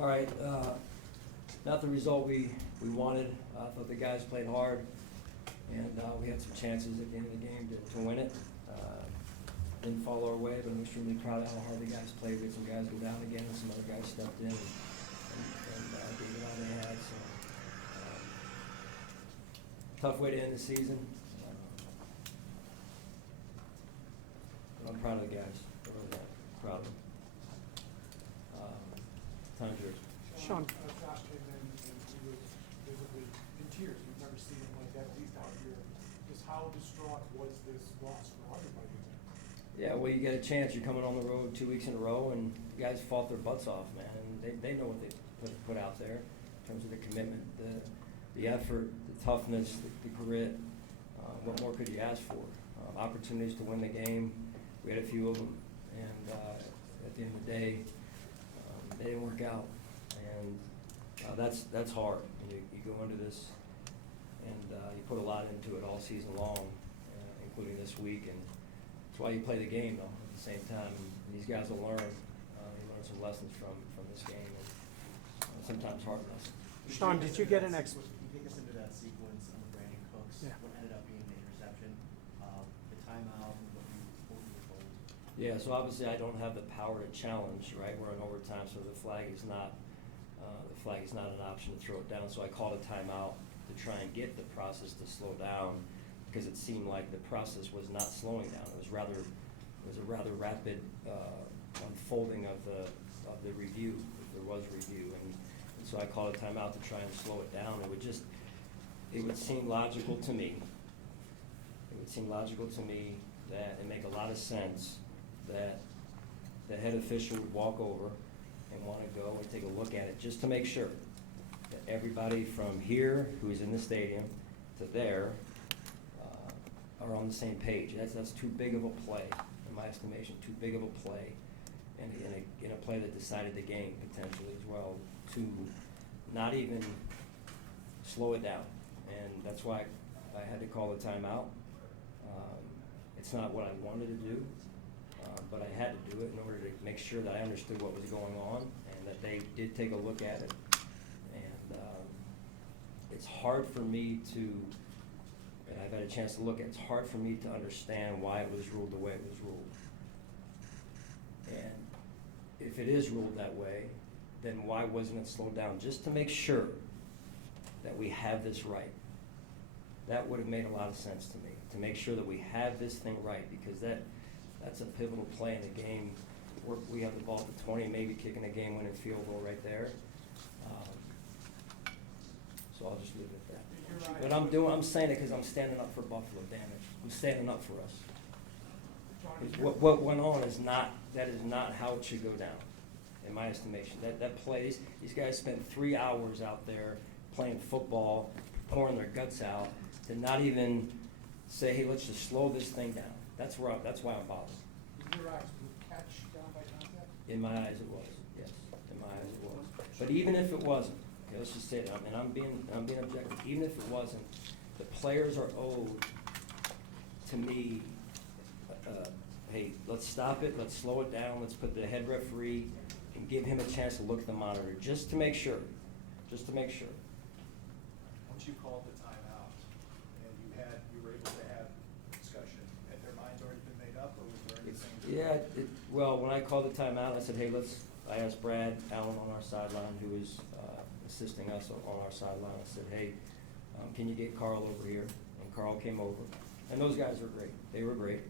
All right, not the result we wanted. I thought the guys played hard, and we had some chances at the end of the game to win it. Didn't fall our way, but I'm extremely proud of how hard the guys played. We had some guys go down again, and some other guys stepped in and gave it all they had. So, tough way to end the season. But I'm proud of the guys. I'm really proud of them. Time's yours. Sean. Josh came in and he was visibly in tears. We've never seen him like that, at least out here. Just how distraught was this loss for everybody? Yeah, well, you get a chance. You're coming on the road 2 weeks in a row, and the guys fought their butts off, man. And they know what they put out there in terms of the commitment, the effort, the toughness, the grit. What more could you ask for? Opportunities to win the game. We had a few of them, and at the end of the day, they didn't work out. And that's hard. And you go into this, and you put a lot into it all season long, including this week. And that's why you play the game, though, at the same time. And these guys will learn. They learn some lessons from this game, and sometimes hard lessons. Sean, did you get an Can you take us into that sequence on the Brandon Cooks, Yeah. what ended up being the interception, the timeout, and what you were told? Yeah, so obviously I don't have the power to challenge, right? We're in overtime, so the flag is not an option to throw it down. So I called a timeout to try and get the process to slow down, because it seemed like the process was not slowing down. It was a rather rapid unfolding of the review, if there was review. And so I called a timeout to try and slow it down. It would seem logical to me. It would seem logical to me that it make a lot of sense that the head official would walk over and want to go and take a look at it, just to make sure that everybody from here who is in the stadium to there are on the same page. That's too big of a play, in my estimation, too big of a play, and in a play that decided the game potentially as well, to not even slow it down. And that's why I had to call the timeout. It's not what I wanted to do, but I had to do it in order to make sure that I understood what was going on and that they did take a look at it. And it's hard for me to, and I've had a chance to look at it, it's hard for me to understand why it was ruled the way it was ruled. And if it is ruled that way, then why wasn't it slowed down? Just to make sure that we have this right. That would have made a lot of sense to me, to make sure that we have this thing right, because that's a pivotal play in the game. We have the ball at the 20, maybe kicking a game-winning field goal right there. So I'll just leave it at that. But I'm saying it because I'm standing up for Buffalo, damn it. I'm standing up for us. What went on is not how it should go down, in my estimation. That plays, these guys spent 3 hours out there playing football, pouring their guts out, to not even say, hey, let's just slow this thing down. That's why I'm bothered. In your eyes, was the catch down by contact? In my eyes, it was, yes. In my eyes, it was. But even if it wasn't, okay, let's just say that, and I'm being objective. Even if it wasn't, the players are owed, to me, hey, let's stop it, let's slow it down, let's put the head referee and give him a chance to look at the monitor, just to make sure. Just to make sure. Once you called the timeout and you were able to have discussion, had their minds already been made up, or was there anything? Well, when I called the timeout, I said, hey, I asked Brad Allen on our sideline, who was assisting us on our sideline. I said, hey, can you get Carl over here? And Carl came over. And those guys were great. They were great.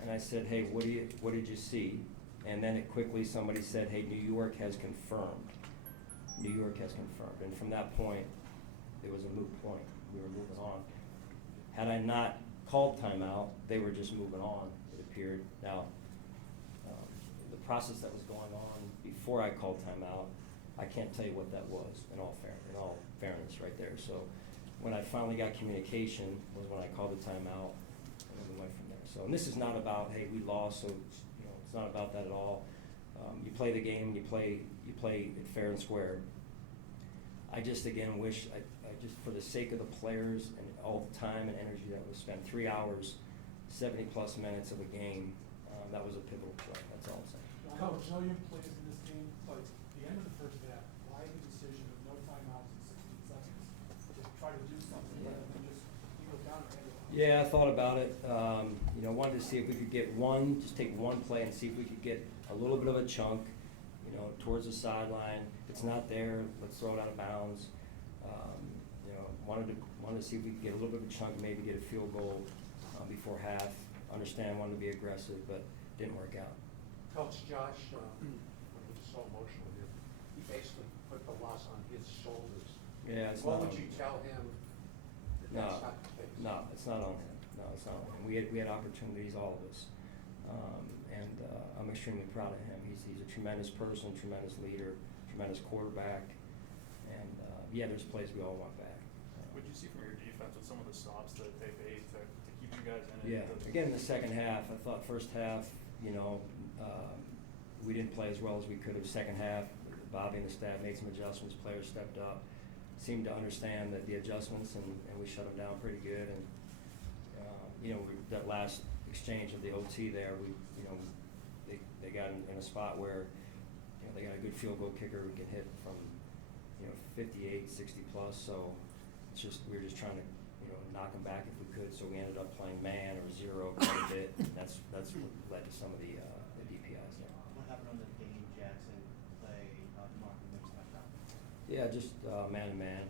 And I said, hey, what did you see? And then somebody said, hey, New York has confirmed. New York has confirmed. And from that point, it was a moot point. We were moving on. Had I not called timeout, they were just moving on, it appeared. Now, the process that was going on before I called timeout, I can't tell you what that was, in all fairness right there. So when I finally got communication was when I called the timeout, and then we went from there. So, and this is not about, hey, we lost, so it's not about that at all. You play the game, you play it fair and square. I just, again, wish, I just, for the sake of the players and all the time and energy that was spent, 3 hours, 70-plus minutes of a game, that was a pivotal play. That's all I'm saying. Coach, a million plays in this game, but at the end of the first half, why try to do something rather than just, you know, down or head it. Yeah, I thought about it. You know, wanted to see if we could get one, just take one play and see if we could get a little bit of a chunk, you know, towards the sideline. If it's not there, let's throw it out of bounds. You know, wanted to see if we could get a little bit of a chunk, maybe get a field goal before half. Understand, wanted to be aggressive, but didn't work out. Coach Josh, when he was so emotional here, he basically put the loss on his shoulders. Yeah, it's What not would on you him. tell him that No, that's not the case? no, it's not on him. No, it's not on him. We had opportunities, all of us. And I'm extremely proud of him. He's a tremendous person, tremendous leader, tremendous quarterback. And, yeah, there's plays we all want back. What'd you see from your defense with some of the stops that they made to keep you guys in it? Yeah, again, in the second half, I thought first half, you know, we didn't play as well as we could have. Second half, Bobby and the staff made some adjustments, players stepped up, seemed to understand that the adjustments, and we shut them down pretty good. And, you know, that last exchange of the OT there, you know, they got in a spot where, you know, they got a good field goal kicker who can hit from, you know, 58, 60 plus. So it's just, we were just trying to, you know, knock them back if we could. So we ended up playing man or zero quite a bit. That's what led to some of the DPIs there. What happened on the Dane Jackson play, Mark and Mix touchdown? Yeah, just man-to-man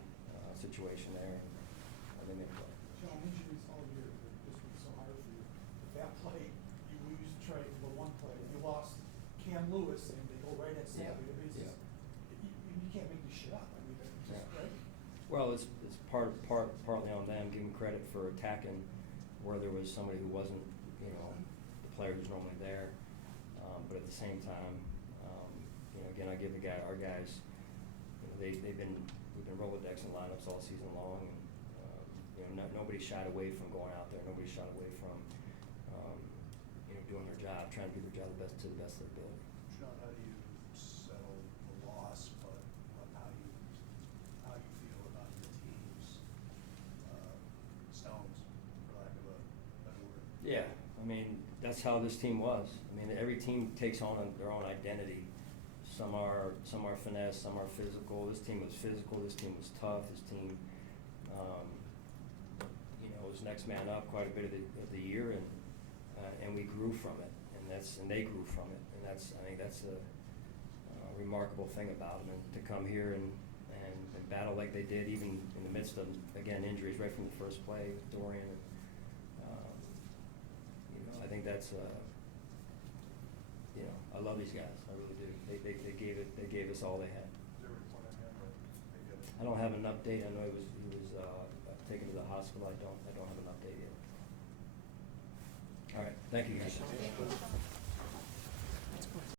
situation there, and they made a play. John, injuries all year, have just been so hard for you. That play, we used to try for one play, you lost Cam Lewis and they go right at Savvy. I mean, it's Yeah. just, you can't make this shit up. I mean, it's just, Yeah. right? Well, it's partly on them, giving credit for attacking where there was somebody who wasn't, you know, the player who's normally there. But at the same time, you know, again, I give our guys, you know, we've been Rolodex in lineups all season long, and you know, nobody shied away from going out there. Nobody shied away from, you know, doing their job, trying to do their job to the best of their ability. Sean, how do you settle the loss, but how you feel about your team's stones, for lack of a better word? Yeah, I mean, that's how this team was. I mean, every team takes on their own identity. Some are finesse, some are physical. This team was physical. This team was tough. This team, you know, was next man up quite a bit of the year, and we grew from it, and they grew from it, and I think that's a remarkable thing about them, and to come here and battle like they did, even in the midst of, again, injuries right from the first play with Dorian. And, you know, I think that's you know, I love these guys. I really do. They gave us all they had. Is there a report on him, or they get it? I don't have an update. I know he was taken to the hospital. I don't have an update yet. All right. Thank you, guys.